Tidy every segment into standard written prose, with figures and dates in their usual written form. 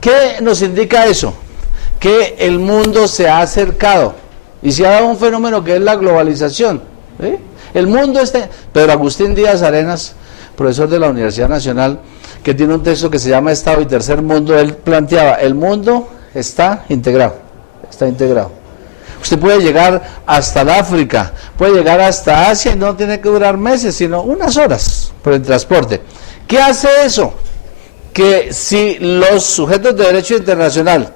¿Qué nos indica eso? Que el mundo se ha acercado y se ha dado un fenómeno que es la globalización. ¿Sí? El mundo está... Pedro Agustín Díaz Arenas, profesor de la Universidad Nacional, que tiene un texto que se llama Estado y Tercer Mundo, él planteaba, el mundo está integrado, está integrado. Usted puede llegar hasta el África, puede llegar hasta Asia y no tiene que durar meses, sino unas horas por el transporte. ¿Qué hace eso? Que si los sujetos de derecho internacional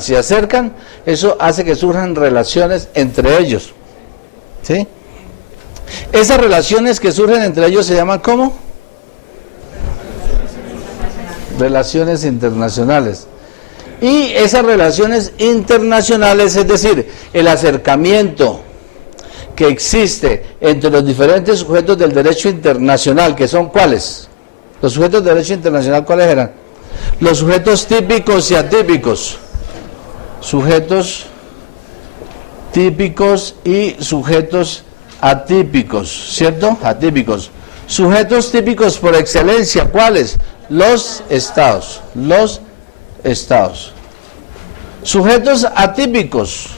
se acercan, eso hace que surjan relaciones entre ellos. ¿Sí? Esas relaciones que surgen entre ellos se llaman ¿cómo? Relaciones internacionales. Y esas relaciones internacionales, es decir, el acercamiento que existe entre los diferentes sujetos del derecho internacional, que son ¿cuáles? Los sujetos de derecho internacional, ¿cuáles eran? Los sujetos típicos y atípicos. Sujetos típicos y sujetos atípicos, ¿cierto? Atípicos. Sujetos típicos por excelencia, ¿cuáles? Los estados. Los estados. Sujetos atípicos.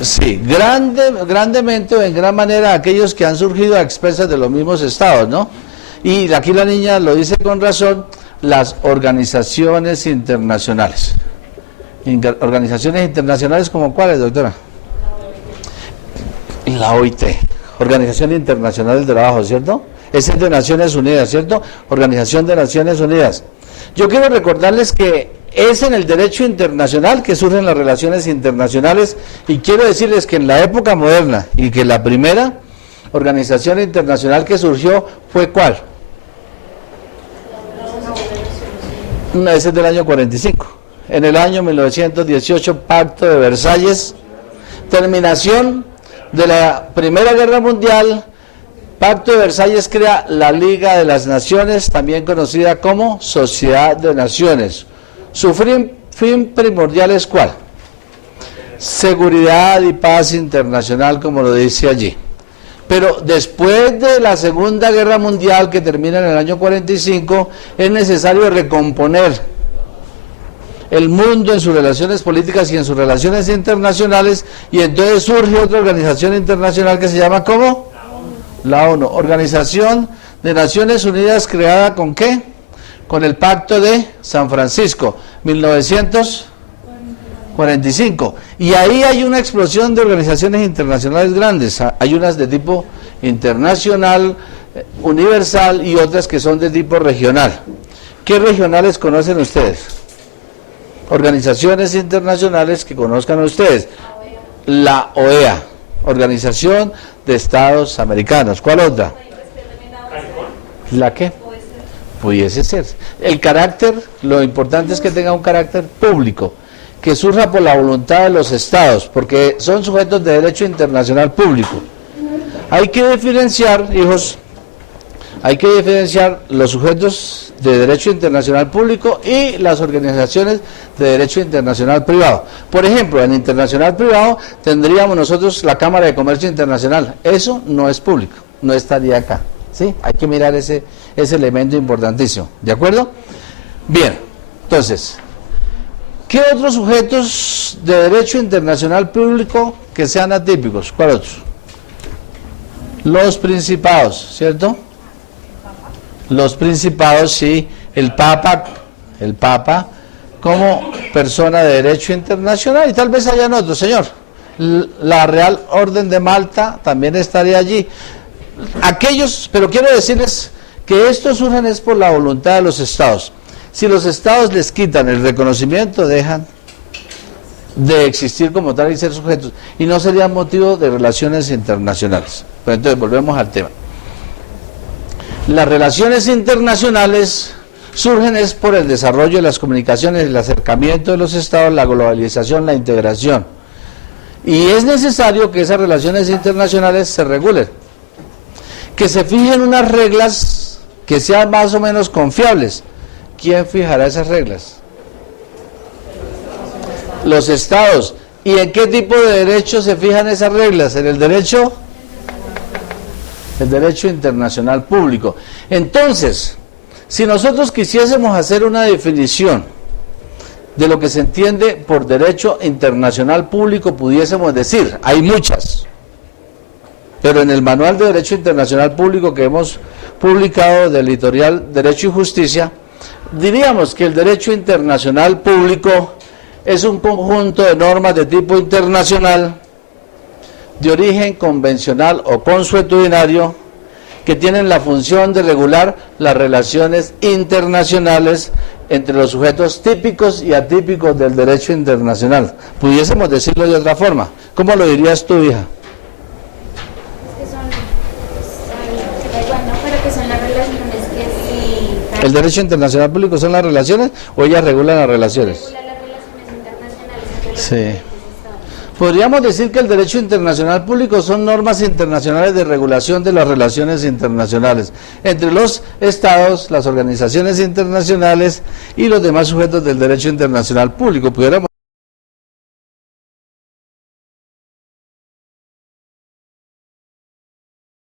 Sí, grandemente o en gran manera aquellos que han surgido a expensas de los mismos estados, ¿no? Y aquí la niña lo dice con razón, las organizaciones internacionales. Organizaciones internacionales como ¿cuáles, doctora? La OIT, Organización Internacional del Trabajo, ¿cierto? Esa es de Naciones Unidas, ¿cierto? Organización de Naciones Unidas. Yo quiero recordarles que es en el derecho internacional que surgen las relaciones internacionales y quiero decirles que en la época moderna y que la primera organización internacional que surgió fue ¿cuál? Ese es del año 45. En el año 1918, Pacto de Versalles, terminación de la Primera Guerra Mundial. Pacto de Versalles crea la Liga de las Naciones, también conocida como Sociedad de Naciones. Su fin primordial es ¿cuál? Seguridad y paz internacional, como lo dice allí. Pero después de la Segunda Guerra Mundial, que termina en el año 45, es necesario recomponer el mundo en sus relaciones políticas y en sus relaciones internacionales, y entonces surge otra organización internacional que se llama ¿cómo? La ONU, Organización de Naciones Unidas, creada ¿con qué? Con el Pacto de San Francisco, 1945. Y ahí hay una explosión de organizaciones internacionales grandes. Hay unas de tipo internacional, universal, y otras que son de tipo regional. ¿Qué regionales conocen ustedes? Organizaciones internacionales que conozcan ustedes. La OEA, Organización de Estados Americanos. ¿Cuál otra? ¿La qué? Pudiese ser. El carácter, lo importante es que tenga un carácter público, que surja por la voluntad de los estados, porque son sujetos de derecho internacional público. Hay que diferenciar, hijos, hay que diferenciar los sujetos de derecho internacional público y las organizaciones de derecho internacional privado. Por ejemplo, en internacional privado tendríamos nosotros la Cámara de Comercio Internacional. Eso no es público, no estaría acá. ¿Sí? Hay que mirar ese elemento importantísimo. ¿De acuerdo? Bien, entonces, ¿qué otros sujetos de derecho internacional público que sean atípicos? ¿Cuál otro? Los principados, ¿cierto? Los principados, sí. El Papa como persona de derecho internacional, y tal vez hayan otros, señor. La Real Orden de Malta también estaría allí. Aquellos, pero quiero decirles que estos surgen es por la voluntad de los estados. Si los estados les quitan el reconocimiento, dejan de existir como tal y ser sujetos, y no sería motivo de relaciones internacionales. Pero entonces volvemos al tema. Las relaciones internacionales surgen es por el desarrollo de las comunicaciones, el acercamiento de los estados, la globalización, la integración. Y es necesario que esas relaciones internacionales se regulen, que se fijen unas reglas que sean más o menos confiables. ¿Quién fijará esas reglas? Los estados. ¿Y en qué tipo de derecho se fijan esas reglas? En el derecho internacional público. Entonces, si nosotros quisiésemos hacer una definición de lo que se entiende por derecho internacional público, pudiésemos decir, hay muchas, pero en el Manual de Derecho Internacional Público que hemos publicado del editorial Derecho y Justicia, diríamos que el derecho internacional público es un conjunto de normas de tipo internacional, de origen convencional o consuetudinario, que tienen la función de regular las relaciones internacionales entre los sujetos típicos y atípicos del derecho internacional. Pudiésemos decirlo de otra forma. ¿Cómo lo dirías tú, hija? ¿El derecho internacional público son las relaciones o ellas regulan las relaciones? Regula las relaciones internacionales entre los diferentes estados. Podríamos decir que el derecho internacional público son normas internacionales de regulación de las relaciones internacionales entre los estados, las organizaciones internacionales y los demás sujetos del derecho internacional público. Pudiéramos